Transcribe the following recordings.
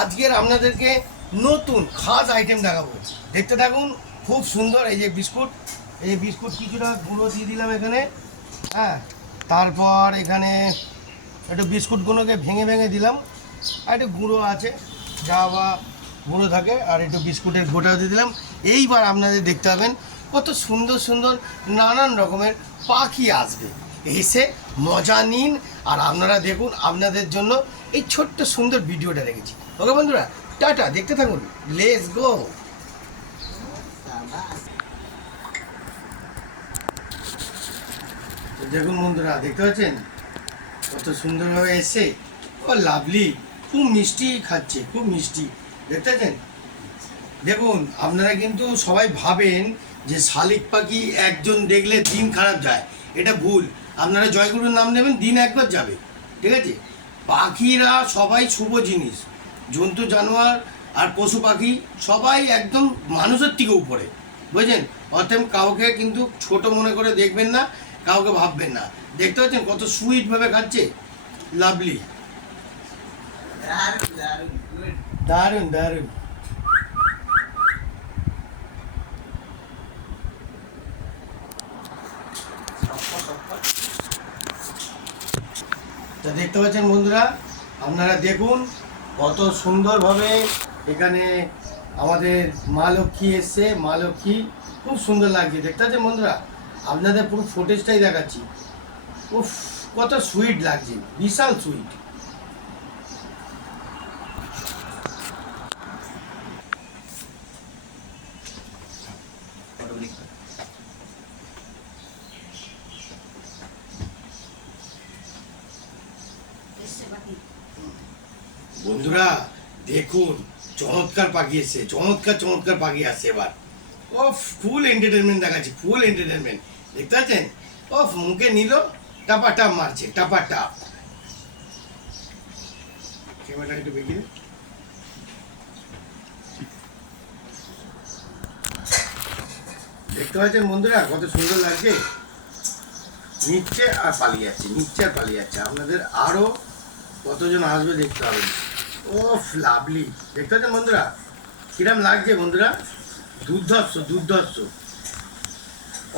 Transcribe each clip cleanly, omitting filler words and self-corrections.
আজকের আপনাদেরকে নতুন খাস আইটেম দেখাবো, দেখতে থাকুন। খুব সুন্দর। এই যে বিস্কুট, এই বিস্কুট কিছুটা গুঁড়ো দিয়ে দিলাম এখানে। হ্যাঁ, তারপর এখানে একটু বিস্কুটগুলোকে ভেঙে ভেঙে দিলাম, আর একটু গুঁড়ো আছে, যা বা গুঁড়ো থাকে, আর একটু বিস্কুটের গোটা দিয়ে দিলাম। এইবার আপনাদের দেখতে পাবেন কত সুন্দর সুন্দর নানান রকমের পাখি আসবে, এসে মজা নিন। আর আপনারা দেখুন, আপনাদের জন্য এই ছোট্ট সুন্দর ভিডিওটা রেখেছি। ওকে বন্ধুরা, টাটা, দেখতে থাকুন, লেটস গো। দেখুন বন্ধুরা, দেখতে পাচ্ছেন কত সুন্দরভাবে এসে। ও লাভলি, খুব মিষ্টি খাচ্ছে, খুব মিষ্টি, দেখতে পাচ্ছেন। দেখুন, আপনারা কিন্তু সবাই ভাবেন যে শালিক পাখি একজন দেখলে দিন খারাপ যায়, এটা ভুল। আপনারা জয়গুরুর নাম নেবেন, দিন একবার যাবে, ঠিক আছে। পাখিরা সবাই শুভ জিনিস, জন্তু জানোয়ার আর পশু পাখি সবাই একদম মানুষের থেকে উপরে, বুঝলেন। অতএব কাউকে কিন্তু ছোট মনে করে দেখবেন না, কাউকে ভাববেন না। দেখতে পাচ্ছেন কত সুইটভাবে খাচ্ছে, লাভলি, দারুণ দারুণ। তা দেখতে পাচ্ছেন বন্ধুরা, আপনারা দেখুন কত সুন্দরভাবে এখানে আমাদের মা লক্ষ্মী এসছে। মা লক্ষ্মী খুব সুন্দর লাগছে, দেখতে পাচ্ছেন বন্ধুরা। আপনাদের পুরো ফুটেজটাই দেখাচ্ছি। উফ, কত সুইট লাগছে, বিশাল সুইট। বন্ধুরা দেখুন, চমৎকার পাখি এসছে, চমৎকার চমৎকার পাখি আসছে এবার। ও, ফুল এন্টারটেনমেন্ট দেখাচ্ছি, ফুল এন্টারটেনমেন্ট, দেখতে পাচ্ছেন। ও, মুখে নিল, টাপা টাপ মারছে, টাপা টাপ। ক্যামেরা একটু বেঁকে দে। দেখতে পাচ্ছেন বন্ধুরা কত সুন্দর লাগছে, নিচ্ছে আর পালিয়ে যাচ্ছে, নিচ্ছে আর পালিয়ে যাচ্ছে। আপনাদের আরো কতজন আসবে দেখতে হবে। ও লাভলি, দেখতে পাচ্ছেন বন্ধুরা কিরম লাগছে বন্ধুরা, দুর্ধর্ষ দুর্ধর্ষ,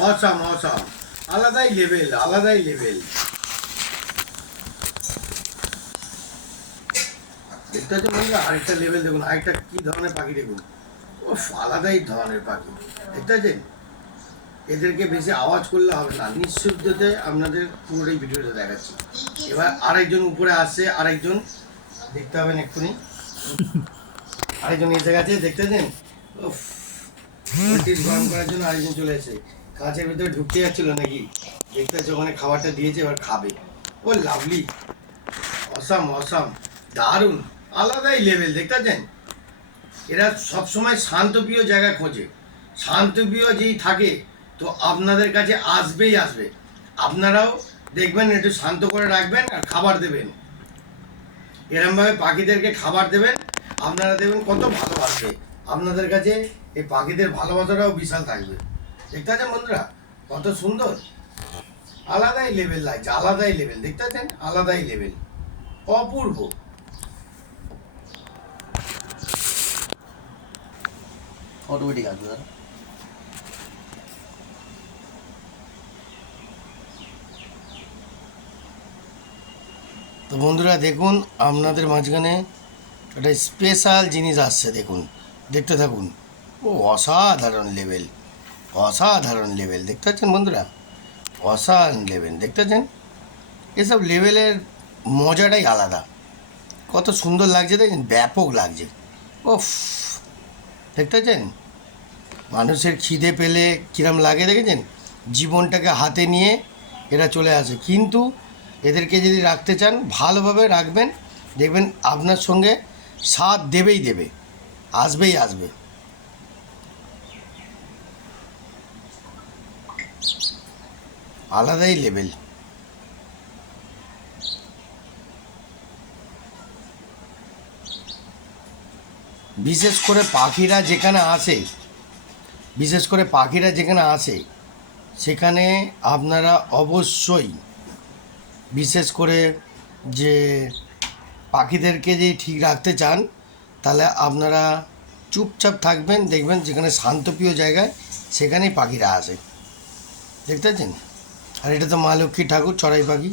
অসাম অসাম, আলাদাই লেভেল, আলাদাই লেভেল। দেখতে পাচ্ছেন বন্ধুরা আরেকটা লেভেল দেখুন, আরেকটা কি ধরনের পাখি দেখুন। ও, আলাদাই ধরনের পাখি, দেখতে পাচ্ছেন। এদেরকে বেশি আওয়াজ করলে হবে না, নিঃশব্দতে আপনাদের পুরোটাই ভিডিওটা দেখাচ্ছি। এবার আরেকজন উপরে আসছে, আরেকজন দেখতে হবেন এক্ষুনি। আরেকজন এসে গেছে, দেখতে পাচ্ছেন। উফ, পোলট্রি গরম করার জন্য আরেকজন চলে এসেছে। কাঁচের ভিতরে ঢুকতে যাচ্ছিল নাকি, দেখতে পাচ্ছি ওখানে খাবারটা দিয়েছে, এবার খাবে। ও লাভলি, অসাম অসাম, দারুণ, আলাদাই লেভেল, দেখতে পাচ্ছেন। এরা সবসময় শান্তপ্রিয় জায়গা খোঁজে, শান্তপ্রিয় যেই থাকে তো আপনাদের কাছে আসবেই আসবে। আপনারাও দেখবেন, একটু শান্ত করে রাখবেন আর খাবার দেবেন, এরমভাবে পাখিদেরকে খাবার দেবেন, আপনারা দেখবেন কত ভালোবাসবে আপনাদের কাছে। এই পাখিদের ভালোবাসাটাও বিশাল থাকবে, দেখতে পাচ্ছেন বন্ধুরা কত সুন্দর, আলাদাই লেভেল লাগছে, আলাদাই লেভেল, দেখতে পাচ্ছেন, আলাদাই লেভেল, অপূর্ব। অটোমেটিক আসবে দাদা। তো বন্ধুরা দেখুন, আপনাদের মাঝখানে একটা স্পেশাল জিনিস আসছে, দেখুন, দেখতে থাকুন। ও অসাধারণ লেভেল, অসাধারণ লেভেল, দেখতে পাচ্ছেন বন্ধুরা, অসাধারণ লেভেল, দেখতে পাচ্ছেন। এসব লেভেলের মজাটাই আলাদা, কত সুন্দর লাগছে, দেখছেন, ব্যাপক লাগছে। ওফ, দেখতে পাচ্ছেন। মানুষের খিদে পেলে কীরম লাগে দেখেছেন, জীবনটাকে হাতে নিয়ে এরা চলে আসে। কিন্তু এদেরকে যদি রাখতে চান, ভালোভাবে রাখবেন, দেখবেন আপনার সঙ্গে সাথ দেবেই দেবে, আসবেই আসবে। আলাদাই লেভেল। বিশেষ করে পাখিরা যেখানে আসে, বিশেষ করে পাখিরা যেখানে আসে সেখানে আপনারা অবশ্যই, বিশেষ করে যে পাখিদেরকে যদি ঠিক রাখতে চান তাহলে আপনারা চুপচাপ থাকবেন, দেখবেন যেখানে শান্তপ্রিয় জায়গায় সেখানেই পাখিরা আসে। দেখতে পাচ্ছেন? আর এটা তো মা লক্ষ্মী ঠাকুর চড়াই পাখি,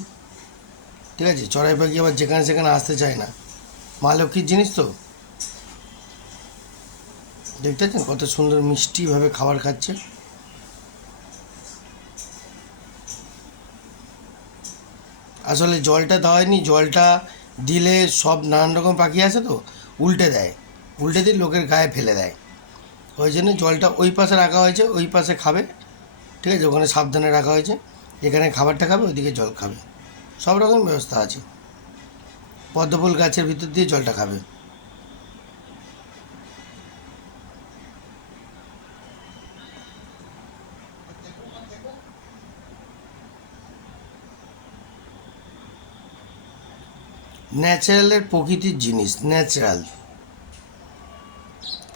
ঠিক আছে? চড়াই পাখি আবার যেখানে সেখানে আসতে চায় না, মা লক্ষ্মীর জিনিস তো। দেখতে পাচ্ছেন কত সুন্দর মিষ্টিভাবে খাবার খাচ্ছে। আসলে জলটা দেওয়া হয়নি, জলটা দিলে সব নানান রকম পাখি আছে তো উল্টে দেয়, উল্টে দিয়ে লোকের গায়ে ফেলে দেয়। ওই জন্য জলটা ওই পাশে রাখা হয়েছে, ওই পাশে খাবে, ঠিক আছে? ওখানে সাবধানে রাখা হয়েছে, এখানে খাবারটা খাবে, ওইদিকে জল খাবে, সব রকম ব্যবস্থা আছে। পদ্মফুল গাছের ভিতর দিয়ে জলটা খাবে। ন্যাচারালের প্রকৃতির জিনিস, ন্যাচারাল,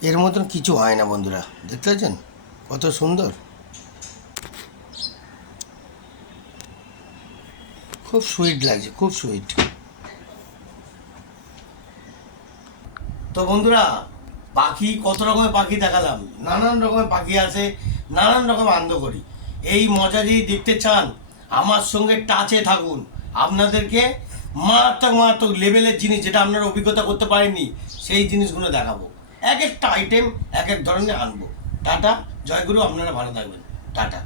এর মতন কিছু হয় না বন্ধুরা। দেখতে পাচ্ছেন কত সুন্দর, খুব সুইট লাগছে, খুব সুইট। তো বন্ধুরা, পাখি কত রকমের পাখি দেখালাম, নানান রকমের পাখি আছে, নানান রকম আনন্দ করি। এই মজা যদি দেখতে চান আমার সঙ্গে টাচে থাকুন, আপনাদেরকে মারাত্মক মারাত্মক লেভেলের জিনিস যেটা আপনারা অভিজ্ঞতা করতে পারেননি সেই জিনিসগুলো দেখাবো। এক একটা আইটেম এক এক ধরনের আনবো। টাটা, জয়গুরু, আপনারা ভালো থাকবেন। টাটা।